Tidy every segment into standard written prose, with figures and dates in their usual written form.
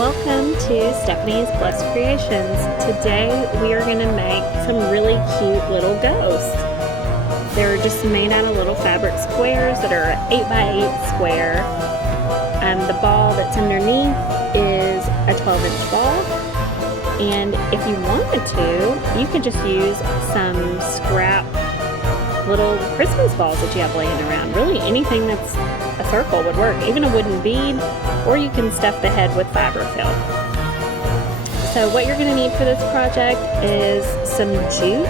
Welcome to Stephanie's Blessed Creations. Today we are going to make some really cute little ghosts. They're just made out of little fabric squares that are 8x8 square. The ball that's underneath is a 12-inch ball. And if you wanted to, you could just use some scrap little Christmas balls that you have laying around. Really anything that's a circle would work, even a wooden bead, or you can stuff the head with fiberfill. So what you're going to need for this project is some jute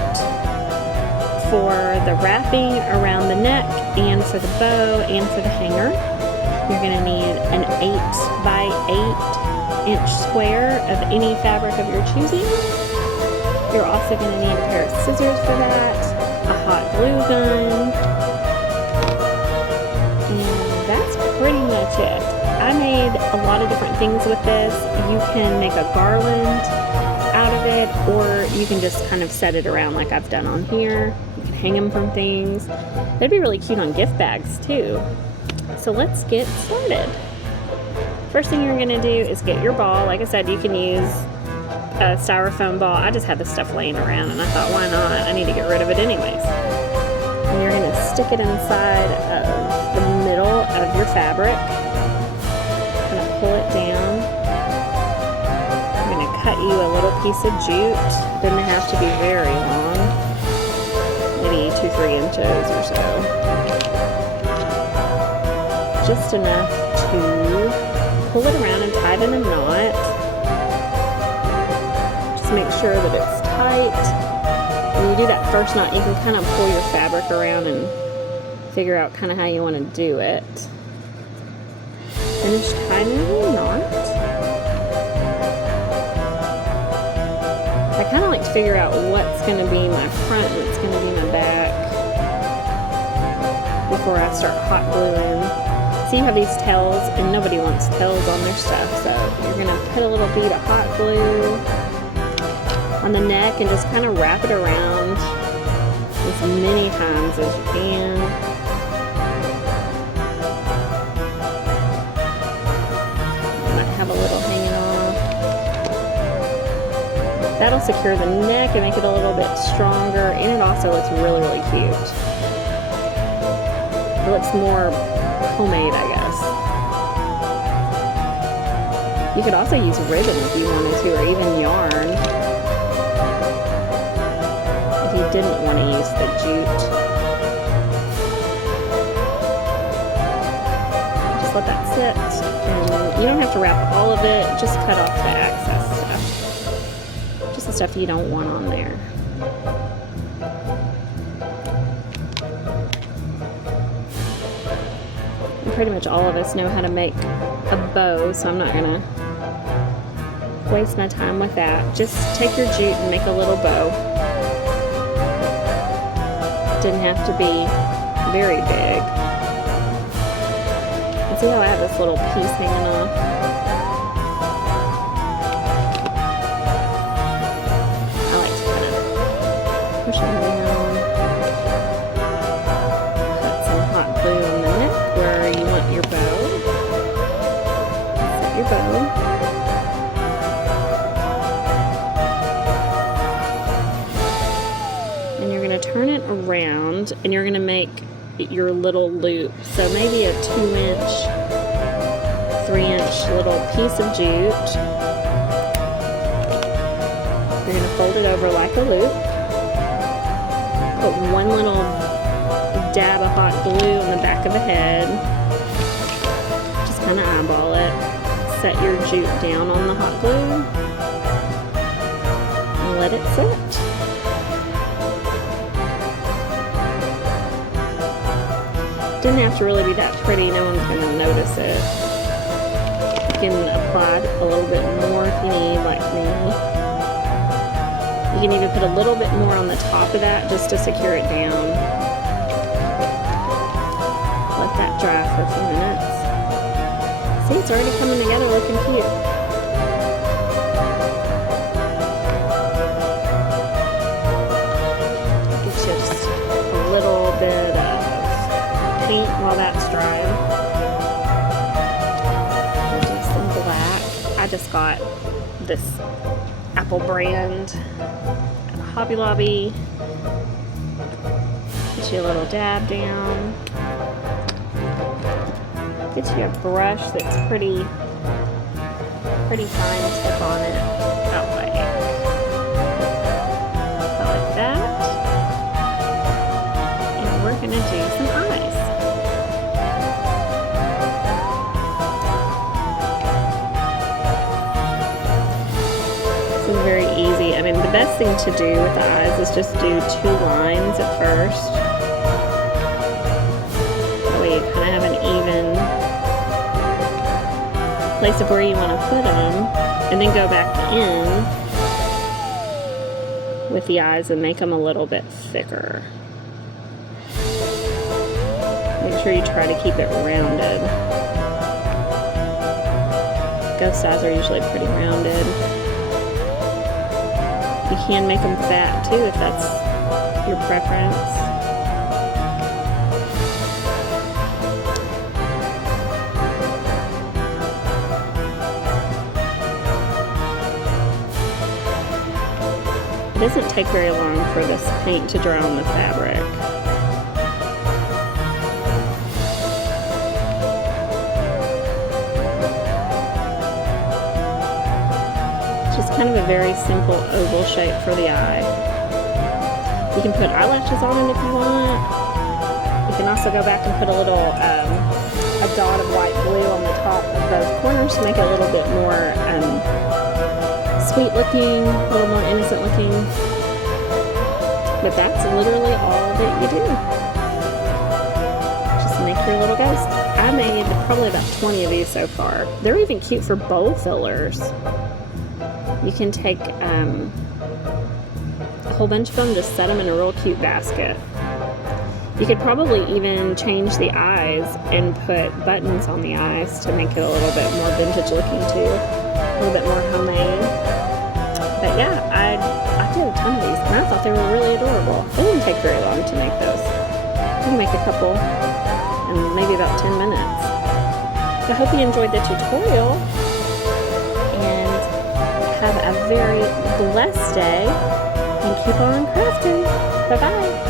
for the wrapping around the neck and for the bow and for the hanger. You're going to need an 8x8-inch square of any fabric of your choosing. You're also going to need a pair of scissors for that, a hot glue gun, and that's pretty much it. I made a lot of different things with this. You can make a garland out of it, or you can just kind of set it around like I've done on here. You can hang them from things. They'd be really cute on gift bags too. So let's get started. First thing you're going to do is get your ball. Like I said, you can use a styrofoam ball. I just had this stuff laying around and I thought, why not? I need to get rid of it anyways. And you're going to stick it inside of the middle of your fabric. Kind of pull it down. I'm going to cut you a little piece of jute. Doesn't have to be very long. Maybe 2-3 inches or so. Just enough to pull it around and tie it in a knot. Just make sure that it's tight. When you do that first knot, you can kind of pull your fabric around and figure out kind of how you want to do it. Finish tying the knot. I kind of like to figure out what's going to be my front and what's going to be my back before I start hot gluing. So you have these tails, and nobody wants tails on their stuff, so you're going to put a little bead of hot glue on the neck and just kind of wrap it around as many times as you can. You might have a little hanging off. That'll secure the neck and make it a little bit stronger, and it also looks really, really cute. It looks more homemade, I guess. You could also use ribbon if you wanted to, or even yarn if you didn't want to use the jute. Just let that sit, and you don't have to wrap all of it, just cut off the excess stuff. Just the stuff you don't want on there. Pretty much all of us know how to make a bow, so I'm not gonna waste my time with that. Just take your jute and make a little bow. Didn't have to be very big. And see how I have this little piece hanging off? I like to kind of push them down. Put some hot glue on the neck where you want your bow. Set your bow. And you're going to turn it around and you're going to make your little loop. So maybe a 2-inch, 3-inch little piece of jute. You're going to fold it over like a loop. Put one little dab of hot glue on the back of the head. Just kind of eyeball it. Set your jute down on the hot glue and let it sit. Didn't have to really be that pretty. No one's going to notice it. You can apply a little bit more if you need, like me. You can even put a little bit more on the top of that just to secure it down. Let that dry for a few minutes. See, it's already coming together looking cute. It's just a little bit of paint while that's drying. I'll do some black. I just got this Apple brand at Hobby Lobby. Get you a little dab down. Get you a brush that's pretty fine tip on it. That way. Like that. And we're gonna do some eyes. This is very easy. I mean, the best thing to do with the eyes is just do 2 lines at first. That way you kind of have an even place of where you want to put them, and then go back in with the eyes and make them a little bit thicker. Make sure you try to keep it rounded. Ghost eyes are usually pretty rounded. You can make them fat too if that's your preference. It doesn't take very long for this paint to dry on the fabric. Just kind of a very simple oval shape for the eye. You can put eyelashes on it if you want. You can also go back and put a little a dot of white glue on the top of both corners to make it a little bit more sweet looking, a little more innocent looking. But that's literally all that you do. Just make your little ghost. I made probably about 20 of these so far. They're even cute for bowl fillers. You can take a whole bunch of them, just set them in a real cute basket. You could probably even change the eyes and put buttons on the eyes to make it a little bit more vintage looking too. A little bit more homemade. But yeah, I did a ton of these, and I thought they were really adorable. It didn't take very long to make those. You can make a couple in maybe about 10 minutes. So I hope you enjoyed the tutorial, and have a very blessed day, and keep on crafting. Bye-bye.